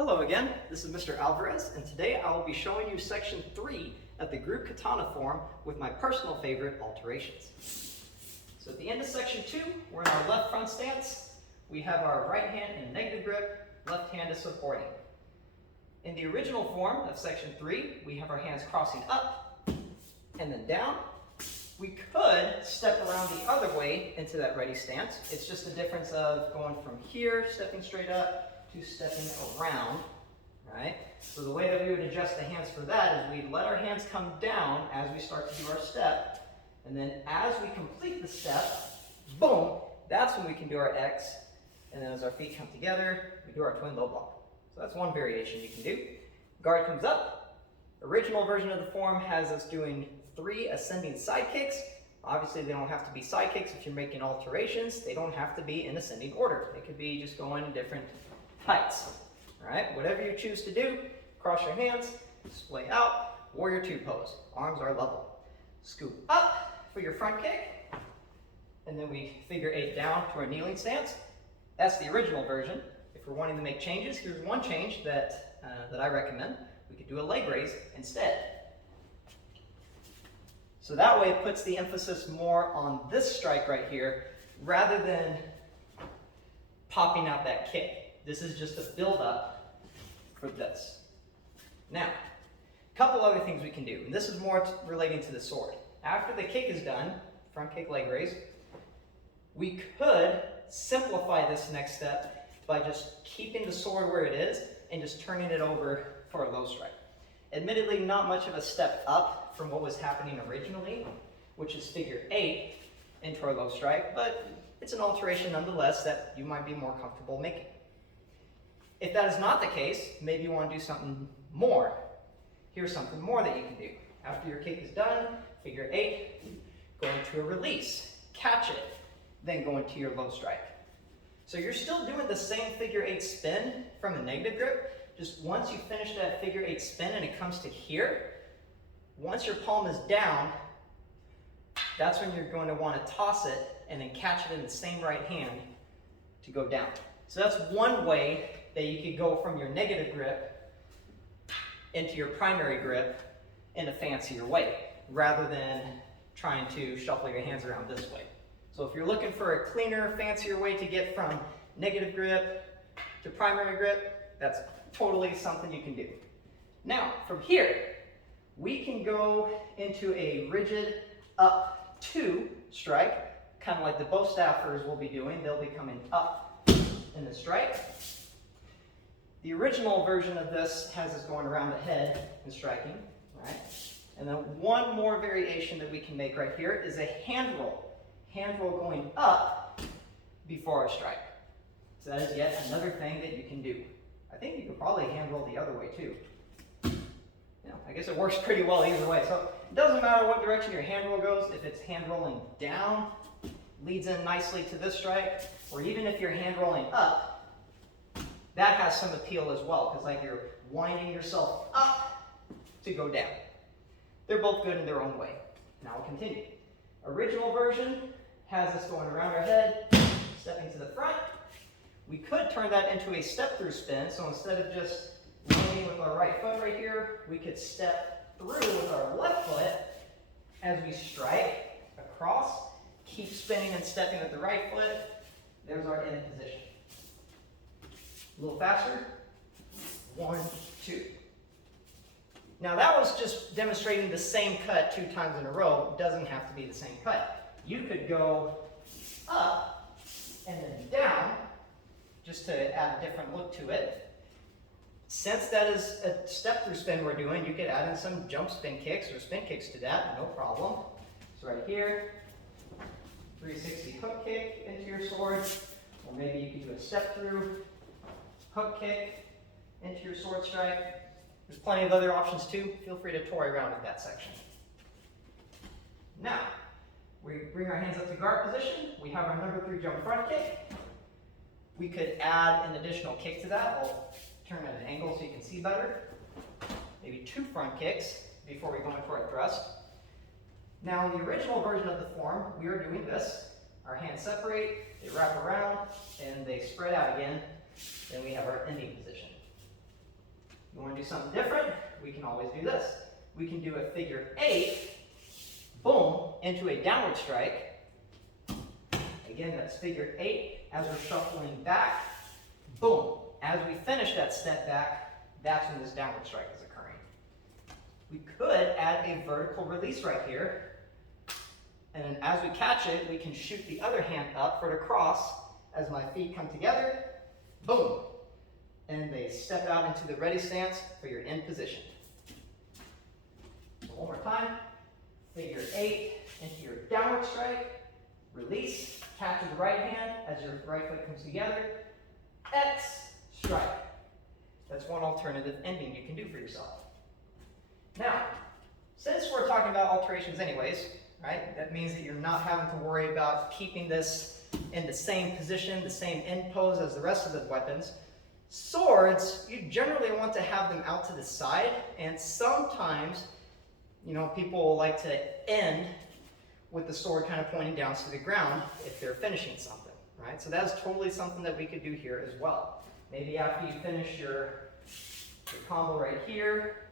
Hello again, this is Mr. Alvarez, and today I will be showing you section 3 of the group katana form with my personal favorite alterations. So at the end of section 2, we're in our left front stance. We have our right hand in negative grip, left hand is supporting. In the original form of section 3, we have our hands crossing up and then down. We could step around the other way into that ready stance. It's just the difference of going from here, stepping straight up, to stepping around, right? So the way that we would adjust the hands for that is we'd let our hands come down as we start to do our step, and then as we complete the step, boom, that's when we can do our X, and then as our feet come together, we do our twin low block. So that's one variation you can do. Guard comes up. Original version of the form has us doing 3 ascending side kicks. Obviously, they don't have to be side kicks if you're making alterations. They don't have to be in ascending order. They could be just going in different heights. All right, whatever you choose to do, cross your hands, splay out, warrior 2 pose. Arms are level. Scoop up for your front kick, and then we figure 8 down to our kneeling stance. That's the original version. If we're wanting to make changes, here's one change that I recommend. We could do a leg raise instead. So that way it puts the emphasis more on this strike right here rather than popping out that kick. This is just a build up for this. Now, a couple other things we can do, and this is more relating to the sword. After the kick is done, front kick leg raise, we could simplify this next step by just keeping the sword where it is and just turning it over for a low strike. Admittedly, not much of a step up from what was happening originally, which is figure 8 into our low strike, but it's an alteration nonetheless that you might be more comfortable making. If that is not the case, maybe you want to do something more. Here's something more that you can do. After your kick is done, figure 8, go into a release, catch it, then go into your low strike. So you're still doing the same figure 8 spin from the negative grip, just once you finish that figure 8 spin and it comes to here, once your palm is down, that's when you're going to want to toss it and then catch it in the same right hand to go down. So that's one way that you could go from your negative grip into your primary grip in a fancier way, rather than trying to shuffle your hands around this way. So if you're looking for a cleaner, fancier way to get from negative grip to primary grip, that's totally something you can do. Now, from here, we can go into a rigid up 2 strike, kind of like the bow staffers will be doing. They'll be coming up in the strike. The original version of this has us going around the head and striking, right? And then one more variation that we can make right here is a hand roll. Hand roll going up before our strike. So that is yet another thing that you can do. I think you could probably hand roll the other way too. I guess it works pretty well either way. So it doesn't matter what direction your hand roll goes. If it's hand rolling down, leads in nicely to this strike, or even if you're hand rolling up, that has some appeal as well, because like you're winding yourself up to go down. They're both good in their own way. Now we'll continue. Original version has us going around our head, stepping to the front. We could turn that into a step through spin, so instead of just landing with our right foot right here, we could step through with our left foot as we strike across, keep spinning and stepping with the right foot. There's our end position. A little faster. 1, 2. Now that was just demonstrating the same cut 2 times in a row. It doesn't have to be the same cut. You could go up and then down just to add a different look to it. Since that is a step through spin we're doing, you could add in some jump spin kicks or spin kicks to that, no problem. So right here, 360 hook kick into your sword, or maybe you could do a step through hook kick into your sword strike. There's plenty of other options too. Feel free to toy around with that section. Now, we bring our hands up to guard position. We have our number 3 jump front kick. We could add an additional kick to that. I'll turn at an angle so you can see better. Maybe 2 front kicks before we go into our thrust. Now, in the original version of the form, we are doing this. Our hands separate, they wrap around, and they spread out again. Then we have our ending position. do something different, we can always do this. We can do a figure 8, boom, into a downward strike. Again, that's figure 8 as we're shuffling back, boom. As we finish that step back, that's when this downward strike is occurring. We could add a vertical release right here. And then as we catch it, we can shoot the other hand up for it to cross as my feet come together, boom. And they step out into the ready stance for your end position. So one more time, figure 8 into your downward strike, release, catch with the right hand as your right foot comes together, X, strike. That's one alternative ending you can do for yourself. Now, since we're talking about alterations anyways, right, that means that you're not having to worry about keeping this in the same position, the same end pose as the rest of the weapons. Swords, you generally want to have them out to the side, and sometimes, you know, people like to end with the sword kind of pointing down to the ground if they're finishing something, right? So that's totally something that we could do here as well. Maybe after you finish your combo right here,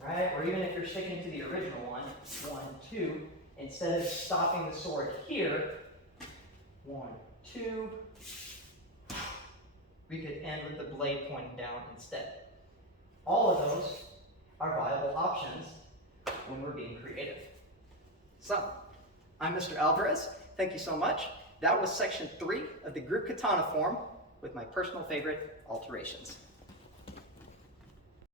right? Or even if you're sticking to the original one, 1, 2, instead of stopping the sword here, 1, 2, we could end with the blade pointing down instead. All of those are viable options when we're being creative. So, I'm Mr. Alvarez. Thank you so much. That was section 3 of the group katana form with my personal favorite, Alterations.